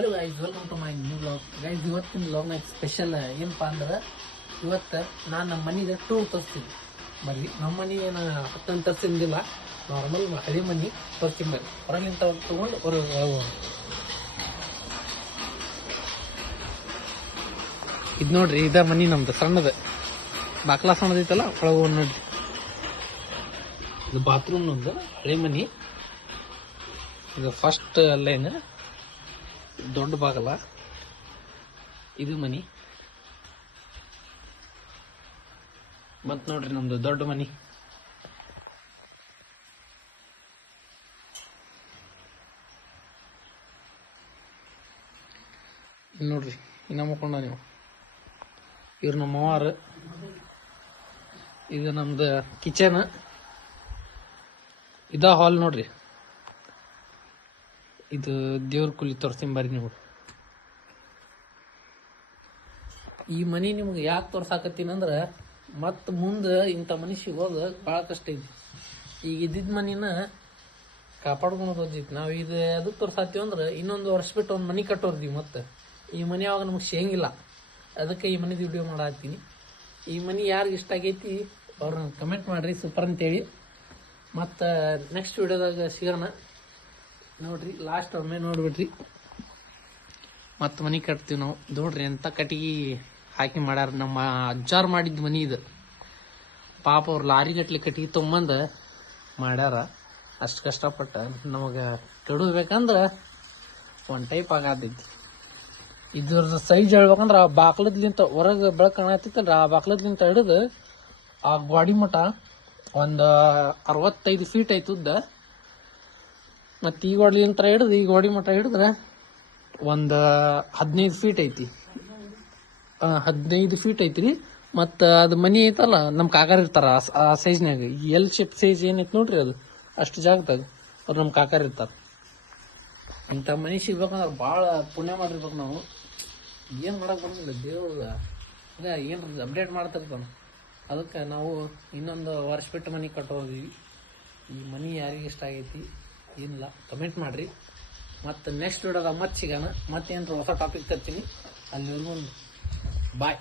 Hello guys, welcome to my new vlog. Guys, ಇವತ್ತಿನ ವ್ಲಾಗ್ನಾಗ special ಏನಪ್ಪ ಅಂದ್ರೆ, ಇವತ್ತು ನಾನು ನಮ್ಮ ಮನೆಗೆ ಟೂರ್ ತರಿಸ್ತೀನಿ. ಬರ್ರಿ, ನಮ್ಮ ಮನೆ ಏನು ಹತ್ತನ್ನು ತರಿಸಿದ್ದಿಲ್ಲ, ನಾರ್ಮಲ್ ಹಳೆ ಮನೆ ತೋರಿಸ್ತೀನಿ. ಬರ್ರಿ, ಹೊರಗಿಂತ ತೊಗೊಂಡು ಇದು ನೋಡ್ರಿ, ಇದ ಮನೆ ನಮ್ದು ಸಣ್ಣದು ಬಾಕ್ಲಾ ಸಣ್ಣದೈತಲ್ಲ, ಒಳಗೆ ನೋಡ್ರಿ. ಇದು ಬಾತ್ರೂಮ್ ನಮ್ದು ಹಳೆ ಮನೆ. ಇದು ಫಸ್ಟ್ ಲೈನ್, ದೊಡ್ಡ ಬಾಗಲ. ಇದು ಮನಿ. ಮತ್ ನೋಡ್ರಿ ನಮ್ದು ದೊಡ್ಡ ಮನಿ. ನೋಡ್ರಿ, ಇನ್ನ ಮುಕ್ಕೊಂಡ ನೀವು. ಇವ್ರು ನಮ್ಮ ಅವ್ವಾರು. ಇದು ನಮ್ದು ಕಿಚನ್. ಇದ ಹಾಲ್ ನೋಡ್ರಿ. ಇದು ದೇವ್ರ ಕುಲಿ ತೋರಿಸ್ತೀನಿ ಬರ್ರಿ ನೀವು. ಈ ಮನಿ ನಿಮ್ಗೆ ಯಾಕೆ ತೋರ್ಸಾಕತ್ತೀನಿ ಅಂದ್ರೆ, ಮತ್ತು ಮುಂದೆ ಇಂಥ ಮನಿ ಸಿಗೋದು ಭಾಳ ಕಷ್ಟ ಐತಿ. ಈಗ ಇದ್ದಿದ್ದ ಮನಿನ ಕಾಪಾಡ್ಕೊಳೋದು ಓದಿತ್ತು. ನಾವು ಇದು ಅದಕ್ಕೆ ತೋರ್ಸಾತೀವಿ ಅಂದ್ರೆ, ಇನ್ನೊಂದು ವರ್ಷ ಬಿಟ್ಟು ಒಂದು ಮನಿ ಕಟ್ಟೋರ್ದೀವಿ. ಮತ್ತು ಈ ಮನೆ ಯಾವಾಗ ನಮಗೆ ಸಿಗಂಗಿಲ್ಲ. ಅದಕ್ಕೆ ಈ ಮನಿದು ವಿಡಿಯೋ ಮಾಡಾಕ್ತೀನಿ. ಈ ಮನಿ ಯಾರಿಗೆ ಇಷ್ಟ ಆಗೈತಿ ಅವ್ರನ್ನ ಕಮೆಂಟ್ ಮಾಡಿರಿ, ಸೂಪರ್ ಅಂತೇಳಿ. ಮತ್ತು ನೆಕ್ಸ್ಟ್ ವಿಡಿಯೋದಾಗ ಸಿಗೋಣ. ನೋಡ್ರಿ, ಲಾಸ್ಟ್ ಒಮ್ಮೆ ನೋಡ್ಬಿಡ್ರಿ. ಮತ್ತು ಮನೆ ಕಟ್ತೀವಿ ನಾವು. ನೋಡ್ರಿ ಎಂತ ಕಟ್ಟಿಗೆ ಹಾಕಿ ಮಾಡ್ಯಾರ. ನಮ್ಮ ಅಜ್ಜಾರು ಮಾಡಿದ ಮನಿ ಇದು. ಪಾಪ ಅವ್ರು ಲಾರಿ ಗಟ್ಲೆ ಕಟ್ಟಿಗೆ ತೊಗೊಂಬಂದು ಮಾಡ್ಯಾರ. ಅಷ್ಟು ಕಷ್ಟಪಟ್ಟು ನಮಗೆ ಕೆಡಬೇಕಂದ್ರೆ ಒಂದು ಟೈಪ್ ಆಗತೈತಿ. ಇದ್ರದ್ದು ಸೈಜ್ ಹೇಳ್ಬೇಕಂದ್ರೆ, ಆ ಬಾಕ್ಲದ್ಲಿಂತ ಹೊರಗೆ ಬೆಳಕು ಕಾಣತಿತ್ತಲ್ರಿ, ಆ ಬಾಕ್ಲದ್ಲಿಂತ ಹಿಡಿದು ಆ ಗೋಡಿ ಮಠ ಒಂದು 65 ಫೀಟ್ ಐತಿ ಉದ್ದ. ಮತ್ತು ಈ ಗೋಡಿಲಿಂತ ಹಿಡಿದು ಈ ಗೋಡಿ ಮಠ ಹಿಡಿದ್ರೆ ಒಂದು 15 ಫೀಟ್ ಐತಿ. 15 ಫೀಟ್ ಐತ್ರಿ. ಮತ್ತು ಅದು ಮನಿ ಐತಲ್ಲ, ನಮ್ಮ ಕಾಕಾರ್ ಇರ್ತಾರ ಆ ಸೈಜ್ನಾಗ. ಎಲ್ ಶೇಪ್ ಸೈಜ್ ಏನೈತಿ ನೋಡ್ರಿ, ಅದು ಅಷ್ಟು ಜಾಗದಾಗ ಅವ್ರು ನಮ್ಮ ಕಾಕಾರ್ ಇರ್ತಾರ. ಇಂಥ ಮನಿ ಸಿಗ್ಬೇಕಂದ್ರೆ ಭಾಳ ಪುಣ್ಯ ಮಾಡಿರ್ಬೇಕು ನಾವು. ಏನು ಮಾಡಕ್ ಬರೋದಿಲ್ಲ, ದೇವ್ರ ಏನು ಅಪ್ಡೇಟ್ ಮಾಡ್ತಿರ್ತಾನ. ಅದಕ್ಕೆ ನಾವು ಇನ್ನೊಂದು ವರ್ಷ ಬಿಟ್ಟು ಮನೆ ಕಟ್ಟೋದೀವಿ. ಈ ಮನಿ ಯಾರಿಗೆ ಇಷ್ಟ ಆಗೈತಿ ಏನಿಲ್ಲ ಕಮೆಂಟ್ ಮಾಡಿರಿ. ಮತ್ತು ನೆಕ್ಸ್ಟ್ ವಿಡಿಯೋದಾಗ ಮತ್ತೆ ಸಿಗೋಣ. ಮತ್ತೇನಾರು ಹೊಸ ಟಾಪಿಕ್ ತರ್ತೀನಿ. ಅಲ್ಲಿವರೆಗೂ ಬಾಯ್.